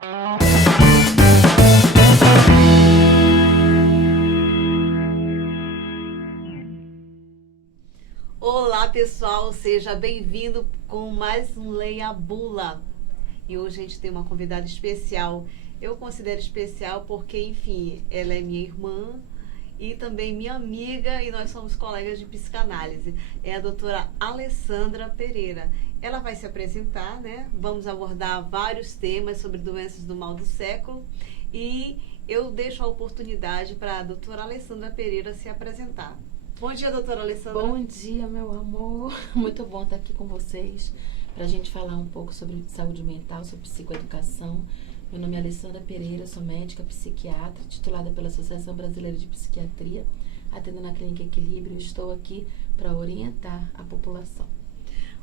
Olá pessoal, seja bem-vindo com mais um Leia a Bula. E hoje a gente tem uma convidada especial. Eu considero especial porque, enfim, ela é minha irmã e também minha amiga e nós somos colegas de psicanálise. É a doutora Alessandra Pereira. Ela vai se apresentar, né? Vamos abordar vários temas sobre doenças do mal do século e eu deixo a oportunidade para a doutora Alessandra Pereira se apresentar. Bom dia, doutora Alessandra. Bom dia, meu amor. Muito bom estar aqui com vocês para a gente falar um pouco sobre saúde mental, sobre psicoeducação. Meu nome é Alessandra Pereira, sou médica psiquiatra, titulada pela Associação Brasileira de Psiquiatria, atendo na Clínica Equilíbrio e estou aqui para orientar a população.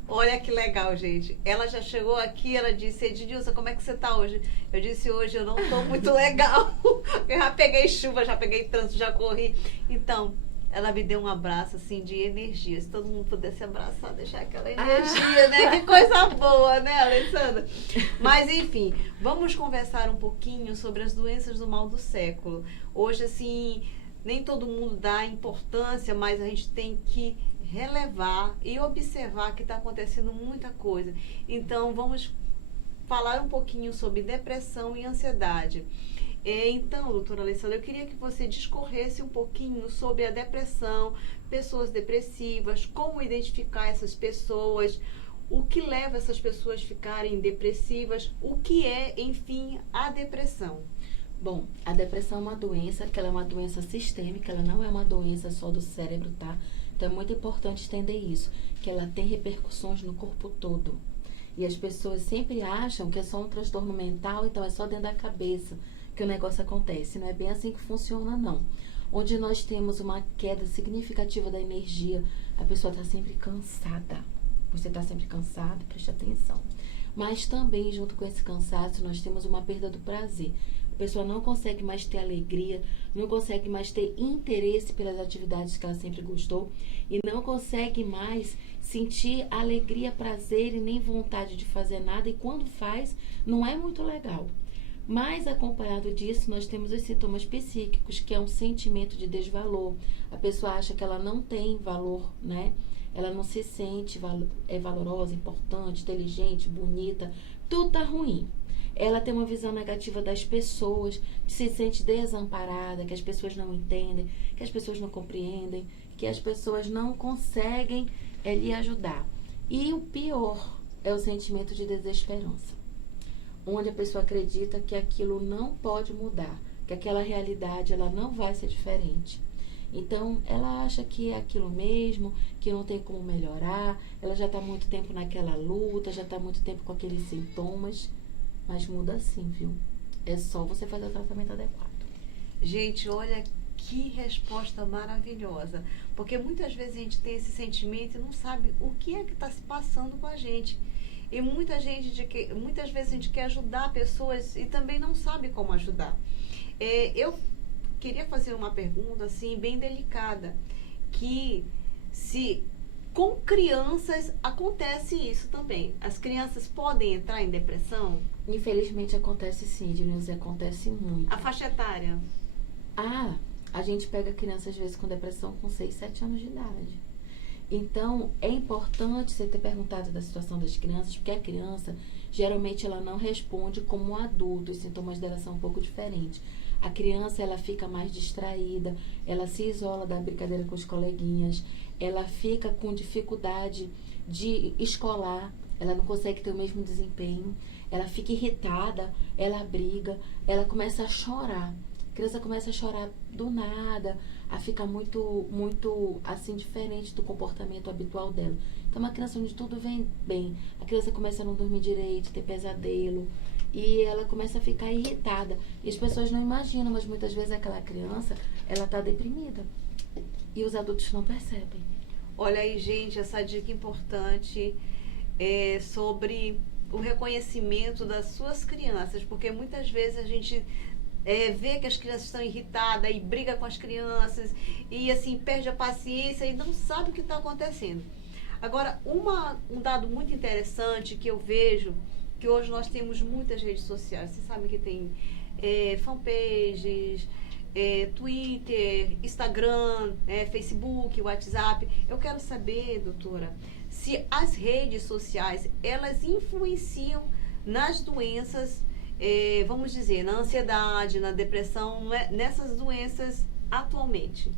Olha que legal, gente. Ela já chegou aqui, ela disse: Ednilson, como é que você está hoje? Eu disse: hoje eu não estou muito legal. Eu já peguei chuva, já peguei trânsito, já corri. Então, ela me deu um abraço, assim, de energia. Se todo mundo pudesse abraçar, deixar aquela energia, né? Que coisa boa, né, Alessandra? Mas, enfim, vamos conversar um pouquinho sobre as doenças do mal do século. Hoje, assim, nem todo mundo dá importância, mas a gente tem que relevar e observar que está acontecendo muita coisa. Então, vamos falar um pouquinho sobre depressão e ansiedade. Então, doutora Alessandra, eu queria que você discorresse um pouquinho sobre a depressão, pessoas depressivas, como identificar essas pessoas, o que leva essas pessoas a ficarem depressivas, o que é, enfim, a depressão. Bom, a depressão é uma doença, que ela é uma doença sistêmica, ela não é uma doença só do cérebro, tá? Então é muito importante entender isso, que ela tem repercussões no corpo todo. E as pessoas sempre acham que é só um transtorno mental, então é só dentro da cabeça que o negócio acontece. Não é bem assim que funciona, não. Onde nós temos uma queda significativa da energia, a pessoa está sempre cansada. Você está sempre cansado, preste atenção. Mas também, junto com esse cansaço, nós temos uma perda do prazer. A pessoa não consegue mais ter alegria, não consegue mais ter interesse pelas atividades que ela sempre gostou e não consegue mais sentir alegria, prazer e nem vontade de fazer nada. E quando faz, não é muito legal. Mas, acompanhado disso, nós temos os sintomas psíquicos, que é um sentimento de desvalor. A pessoa acha que ela não tem valor, né? Ela não se sente valorosa, importante, inteligente, bonita. Tudo tá ruim. Ela tem uma visão negativa das pessoas, se sente desamparada, que as pessoas não entendem, que as pessoas não compreendem, que as pessoas não conseguem lhe ajudar. E o pior é o sentimento de desesperança, onde a pessoa acredita que aquilo não pode mudar, que aquela realidade ela não vai ser diferente. Então, ela acha que é aquilo mesmo, que não tem como melhorar, ela já está há muito tempo naquela luta, já está há muito tempo com aqueles sintomas, mas muda sim, viu? É só você fazer o tratamento adequado. Gente, olha que resposta maravilhosa, porque muitas vezes a gente tem esse sentimento e não sabe o que é que está se passando com a gente. E muitas vezes a gente quer ajudar pessoas e também não sabe como ajudar. Eu queria fazer uma pergunta assim bem delicada, que se com crianças acontece isso também. As crianças podem entrar em depressão? Infelizmente acontece sim, Denise, acontece muito. A faixa etária? A gente pega criança às vezes com depressão com 6, 7 anos de idade. Então, é importante você ter perguntado da situação das crianças, porque a criança, geralmente, ela não responde como um adulto, os sintomas dela são um pouco diferentes. A criança, ela fica mais distraída, ela se isola da brincadeira com os coleguinhas, ela fica com dificuldade de escolar, ela não consegue ter o mesmo desempenho, ela fica irritada, ela briga, ela começa a chorar. A criança começa a chorar do nada, a ficar muito assim, diferente do comportamento habitual dela. Então, uma criança onde tudo vem bem, a criança começa a não dormir direito, ter pesadelo, e ela começa a ficar irritada. E as pessoas não imaginam, mas muitas vezes aquela criança, ela está deprimida. E os adultos não percebem. Olha aí, gente, essa dica importante é sobre o reconhecimento das suas crianças, porque muitas vezes a gente vê que as crianças estão irritadas e briga com as crianças e assim perde a paciência e não sabe o que está acontecendo. Agora, um dado muito interessante que eu vejo, que que hoje nós temos muitas redes sociais. Vocês sabem que tem fanpages, Twitter, Instagram, Facebook, WhatsApp. Eu quero saber, doutora, se as redes sociais, elas influenciam nas doenças, vamos dizer, na ansiedade, na depressão, nessas doenças atualmente.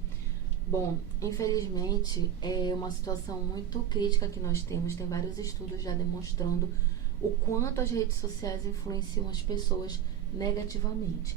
Bom, infelizmente é uma situação muito crítica que nós temos. Tem vários estudos já demonstrando o quanto as redes sociais influenciam as pessoas negativamente.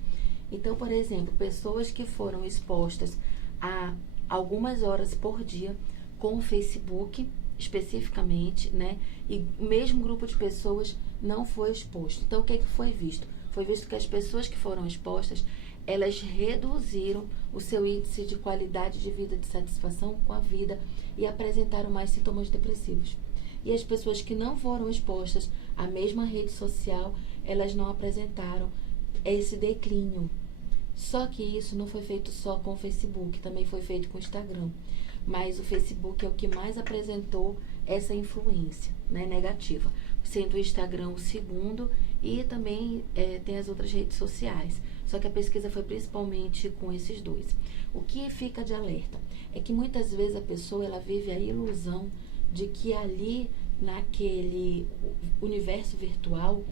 Então, por exemplo, pessoas que foram expostas a algumas horas por dia com o Facebook, especificamente, né? E o mesmo grupo de pessoas não foi exposto. Então, o que foi visto? Foi visto que as pessoas que foram expostas, elas reduziram o seu índice de qualidade de vida, de satisfação com a vida e apresentaram mais sintomas depressivos. E as pessoas que não foram expostas à mesma rede social, elas não apresentaram esse declínio. Só que isso não foi feito só com o Facebook, também foi feito com o Instagram. Mas o Facebook é o que mais apresentou essa influência, né, negativa, sendo o Instagram o segundo e também tem as outras redes sociais. Só que a pesquisa foi principalmente com esses dois. O que fica de alerta é que muitas vezes a pessoa ela vive a ilusão de que ali, naquele universo virtual,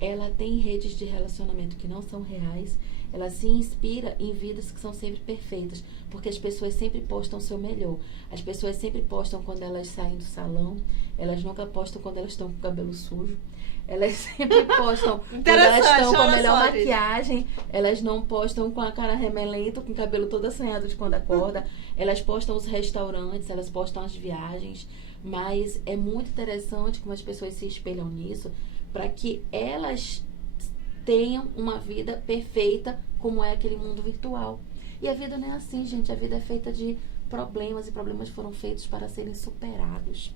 ela tem redes de relacionamento que não são reais, ela se inspira em vidas que são sempre perfeitas, porque as pessoas sempre postam o seu melhor. As pessoas sempre postam quando elas saem do salão, elas nunca postam quando elas estão com o cabelo sujo, elas sempre postam quando elas estão com a melhor maquiagem, elas não postam com a cara remelenta, com o cabelo todo assanhado de quando acorda, elas postam os restaurantes, elas postam as viagens, mas é muito interessante como as pessoas se espelham nisso, para que elas tenham uma vida perfeita como é aquele mundo virtual. E a vida não é assim, gente. A vida é feita de problemas e problemas foram feitos para serem superados.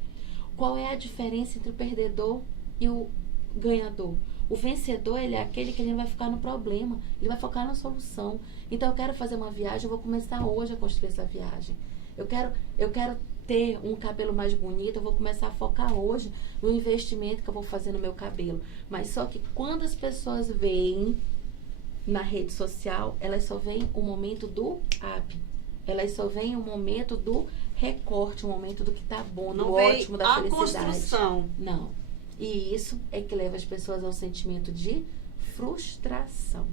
Qual é a diferença entre o perdedor e o ganhador? O vencedor, ele é aquele que ele não vai ficar no problema, ele vai focar na solução. Então, eu quero fazer uma viagem, eu vou começar hoje a construir essa viagem. Eu quero ter um cabelo mais bonito, eu vou começar a focar hoje no investimento que eu vou fazer no meu cabelo. Mas só que quando as pessoas veem na rede social, elas só veem o momento do up. Elas só veem o momento do recorte, o momento do que tá bom, do ótimo, da felicidade. A construção. Não. E isso é que leva as pessoas ao sentimento de frustração.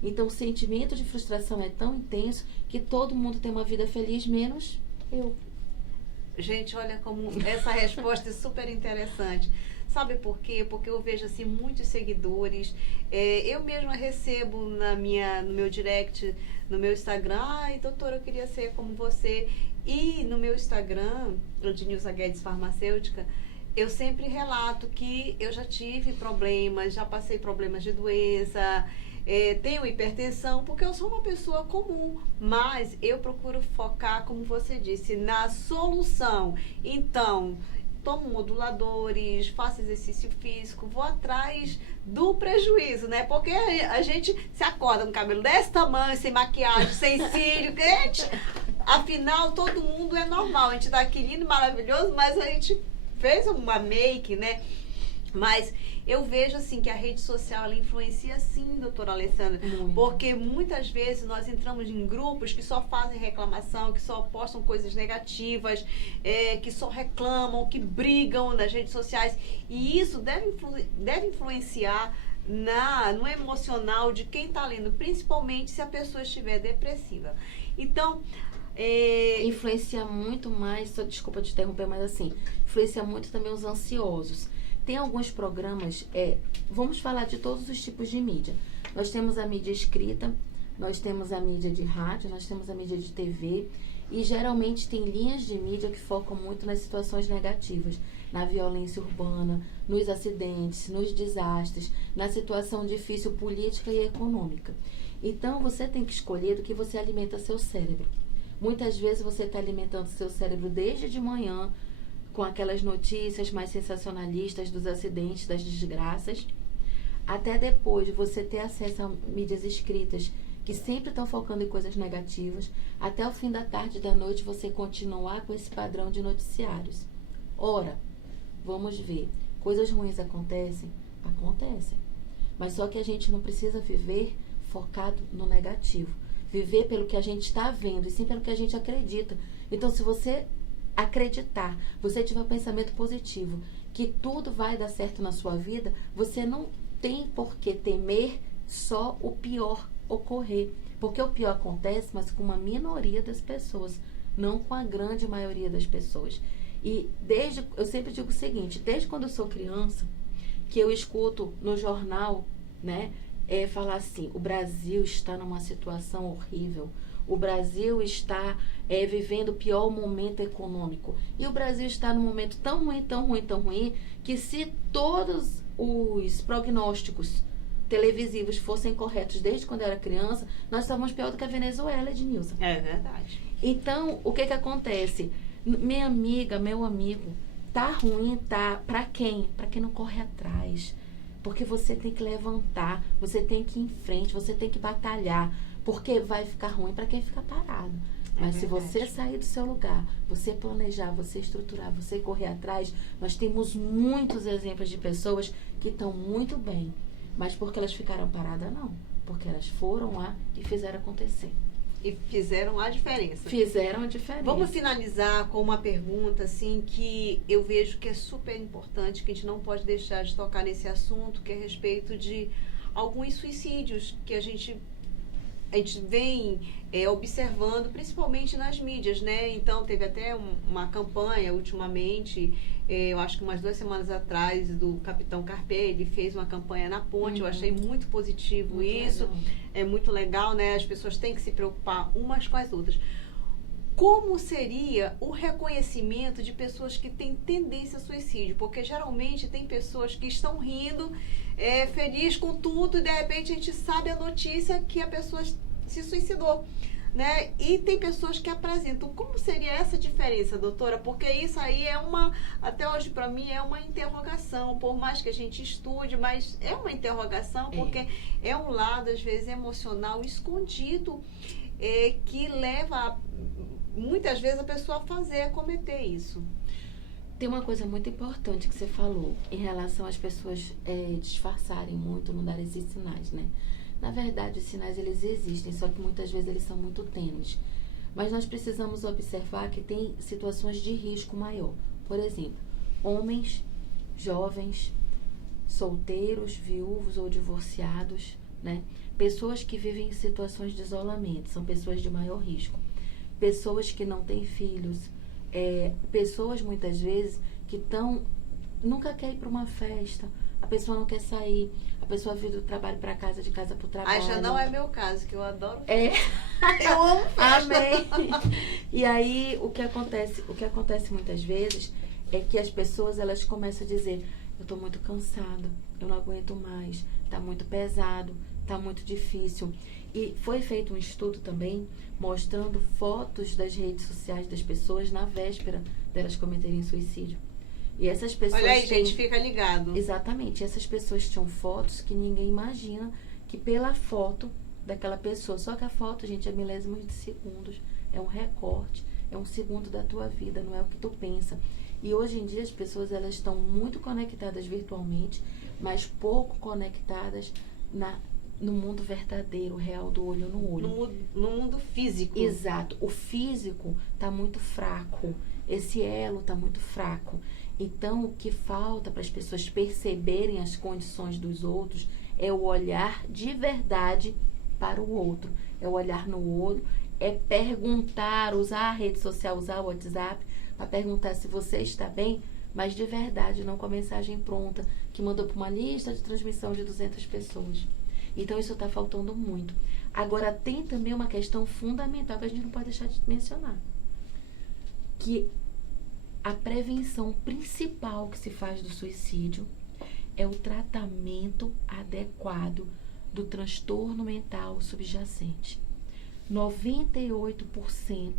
Então, o sentimento de frustração é tão intenso que todo mundo tem uma vida feliz, menos eu. Gente, olha como essa resposta é super interessante. Sabe por quê? Porque eu vejo assim muitos seguidores. Eu mesma recebo no meu direct, no meu Instagram, ai, doutora, eu queria ser como você. E no meu Instagram, Odinilza Guedes Farmacêutica, eu sempre relato que eu já tive problemas, já passei problemas de doença, tenho hipertensão, porque eu sou uma pessoa comum, mas eu procuro focar, como você disse, na solução. Então, tomo moduladores, faço exercício físico, vou atrás do prejuízo, né? Porque a gente se acorda com o cabelo desse tamanho, sem maquiagem, sem cílio, gente, afinal, todo mundo é normal. A gente tá aqui lindo, maravilhoso, mas a gente fez uma make, né? Mas eu vejo assim que a rede social ela influencia sim, doutora Alessandra, porque muitas vezes nós entramos em grupos que só fazem reclamação, que só postam coisas negativas, que só reclamam, que brigam nas redes sociais, e isso deve influenciar no emocional de quem está lendo, principalmente se a pessoa estiver depressiva. Então, influencia muito mais, só desculpa te interromper, mas assim, influencia muito também os ansiosos. Tem alguns programas, vamos falar de todos os tipos de mídia. Nós temos a mídia escrita, nós temos a mídia de rádio, nós temos a mídia de TV, e geralmente tem linhas de mídia que focam muito nas situações negativas, na violência urbana, nos acidentes, nos desastres, na situação difícil política e econômica. Então, você tem que escolher do que você alimenta seu cérebro. Muitas vezes você está alimentando seu cérebro desde de manhã, com aquelas notícias mais sensacionalistas dos acidentes, das desgraças, até depois você ter acesso a mídias escritas que sempre estão focando em coisas negativas, até o fim da tarde e da noite você continuar com esse padrão de noticiários. Ora, vamos ver, coisas ruins acontecem Acontecem. Mas só que a gente não precisa viver focado no negativo. Viver pelo que a gente está vendo e sim pelo que a gente acredita. Então, se você acreditar, você tiver um pensamento positivo, que tudo vai dar certo na sua vida, você não tem por que temer só o pior ocorrer. Porque o pior acontece, mas com uma minoria das pessoas, não com a grande maioria das pessoas. E eu sempre digo o seguinte, desde quando eu sou criança, que eu escuto no jornal, né, falar assim, o Brasil está numa situação horrível, o Brasil está vivendo o pior momento econômico. E o Brasil está num momento tão ruim, tão ruim, tão ruim, que se todos os prognósticos televisivos fossem corretos desde quando eu era criança, nós estávamos pior do que a Venezuela, Ednilson. É verdade. Então, o que acontece? Minha amiga, meu amigo, tá ruim, tá? Pra quem? Pra quem não corre atrás. Porque você tem que levantar, você tem que ir em frente, você tem que batalhar. Porque vai ficar ruim para quem fica parado. Mas se você sair do seu lugar, você planejar, você estruturar, você correr atrás, nós temos muitos exemplos de pessoas que estão muito bem. Mas porque elas ficaram paradas, não. Porque elas foram lá e fizeram acontecer. E fizeram a diferença. Fizeram a diferença. Vamos finalizar com uma pergunta, assim, que eu vejo que é super importante, que a gente não pode deixar de tocar nesse assunto, que é a respeito de alguns suicídios que a gente vem observando, principalmente nas mídias, né? Então, teve até uma campanha ultimamente, eu acho que umas 2 semanas atrás, do Capitão Carpé, ele fez uma campanha na ponte, eu achei muito positivo muito isso. Legal. É muito legal, né? As pessoas têm que se preocupar umas com as outras. Como seria o reconhecimento de pessoas que têm tendência a suicídio? Porque geralmente tem pessoas que estão rindo, feliz com tudo, e de repente a gente sabe a notícia que a pessoa se suicidou, né? E tem pessoas que apresentam. Como seria essa diferença, doutora? Porque isso aí até hoje para mim é uma interrogação, por mais que a gente estude, mas é uma interrogação, porque é um lado, às vezes, emocional escondido, que leva muitas vezes a pessoa a cometer isso. Tem uma coisa muito importante que você falou em relação às pessoas disfarçarem muito, não darem esses sinais, né? Na verdade, os sinais, eles existem, só que muitas vezes eles são muito tênues. Mas nós precisamos observar que tem situações de risco maior. Por exemplo, homens, jovens, solteiros, viúvos ou divorciados, né? Pessoas que vivem em situações de isolamento, são pessoas de maior risco. Pessoas que não têm filhos, pessoas muitas vezes que nunca quer ir para uma festa, a pessoa não quer sair, a pessoa vive do trabalho para casa, de casa para o trabalho. Já não é meu caso, que eu adoro festa. Eu amo festa. Amém. E aí, o que acontece muitas vezes é que as pessoas, elas começam a dizer, eu estou muito cansada, eu não aguento mais, está muito pesado, está muito difícil. E foi feito um estudo também mostrando fotos das redes sociais das pessoas na véspera delas cometerem suicídio. E essas pessoas... Olha aí, gente, fica ligado. Exatamente. Essas pessoas tinham fotos que ninguém imagina que pela foto daquela pessoa. Só que a foto, gente, é milésimos de segundos. É um recorte. É um segundo da tua vida. Não é o que tu pensa. E hoje em dia as pessoas, elas estão muito conectadas virtualmente, mas pouco conectadas no mundo verdadeiro, real, do olho no olho. No mundo físico. Exato. O físico está muito fraco. Esse elo está muito fraco. Então, o que falta para as pessoas perceberem as condições dos outros é o olhar de verdade para o outro. É o olhar no olho, é perguntar, usar a rede social, usar o WhatsApp, para perguntar se você está bem, mas de verdade, não com a mensagem pronta, que mandou para uma lista de transmissão de 200 pessoas. Então, isso está faltando muito. Agora, tem também uma questão fundamental que a gente não pode deixar de mencionar. Que a prevenção principal que se faz do suicídio é o tratamento adequado do transtorno mental subjacente. 98%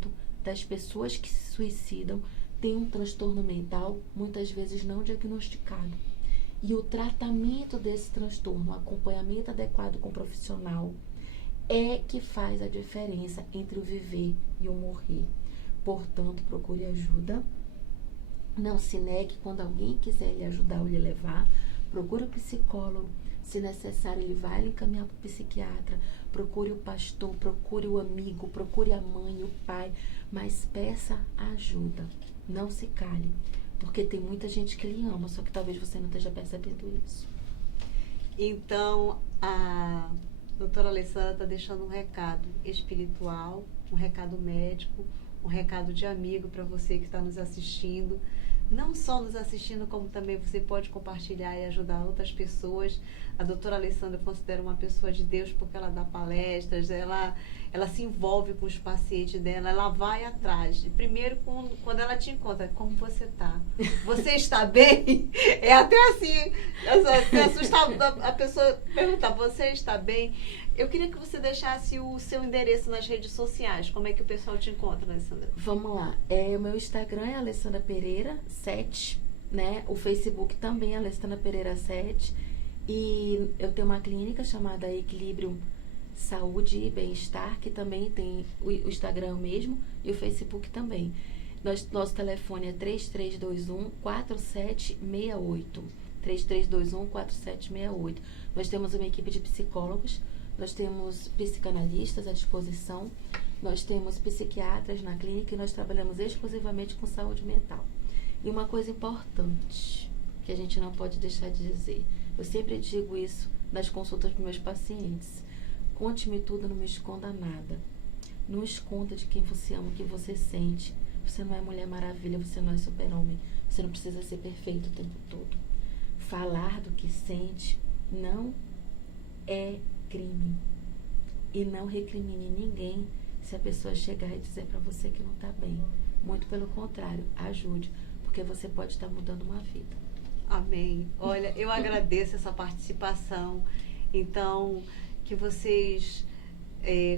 das pessoas que se suicidam têm um transtorno mental, muitas vezes não diagnosticado. E o tratamento desse transtorno, o acompanhamento adequado com o profissional, é que faz a diferença entre o viver e o morrer. Portanto, procure ajuda. Não se negue quando alguém quiser lhe ajudar ou lhe levar, procure o psicólogo. Se necessário, ele vai lhe encaminhar para o psiquiatra. Procure o pastor, procure o amigo, procure a mãe, o pai. Mas peça ajuda. Não se cale. Porque tem muita gente que lhe ama, só que talvez você não esteja percebendo isso. Então, a doutora Alessandra está deixando um recado espiritual, um recado médico, um recado de amigo para você que está nos assistindo. Não só nos assistindo, como também você pode compartilhar e ajudar outras pessoas. A doutora Alessandra eu considero uma pessoa de Deus porque ela dá palestras, ela se envolve com os pacientes dela, ela vai atrás. Primeiro, quando ela te encontra, como você está? Você está bem? É até assim, se assusta a pessoa perguntar, você está bem? Eu queria que você deixasse o seu endereço nas redes sociais. Como é que o pessoal te encontra, Alessandra? Vamos lá. O meu Instagram é Alessandra Pereira 7, né? O Facebook também é Alessandra Pereira 7. E eu tenho uma clínica chamada Equilíbrio Saúde e Bem-Estar, que também tem o Instagram mesmo e o Facebook também. Nosso telefone é 3321-4768. 3321-4768. Nós temos uma equipe de psicólogos, nós temos psicanalistas à disposição, nós temos psiquiatras na clínica e nós trabalhamos exclusivamente com saúde mental. E uma coisa importante que a gente não pode deixar de dizer, eu sempre digo isso nas consultas para meus pacientes: conte-me tudo, não me esconda nada. Não esconda de quem você ama, o que você sente. Você não é Mulher Maravilha, você não é Super-Homem. Você não precisa ser perfeito o tempo todo. Falar do que sente não é crime. E não recrimine ninguém se a pessoa chegar e dizer para você que não está bem. Muito pelo contrário, ajude, porque você pode estar mudando uma vida. Amém. Olha, eu agradeço essa participação. Então, que vocês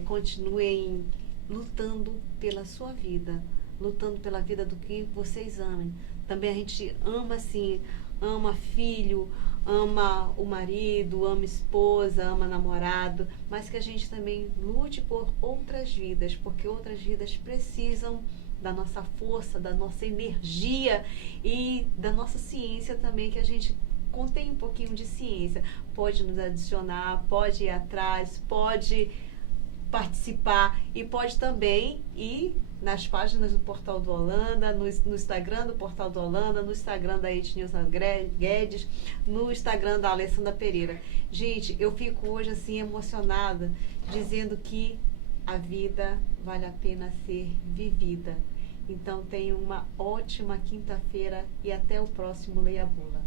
continuem lutando pela sua vida, lutando pela vida do que vocês amem. Também a gente ama, assim, ama filho, ama o marido, ama esposa, ama namorado, mas que a gente também lute por outras vidas, porque outras vidas precisam da nossa força, da nossa energia e da nossa ciência também, que a gente contém um pouquinho de ciência. Pode nos adicionar, pode ir atrás, pode participar e pode também ir nas páginas do Portal do Holanda, no Instagram do Portal do Holanda, no Instagram da Ednilson Guedes, no Instagram da Alessandra Pereira. Gente, eu fico hoje assim emocionada, dizendo que a vida vale a pena ser vivida. Então tenha uma ótima quinta-feira e até o próximo Leia a Bula.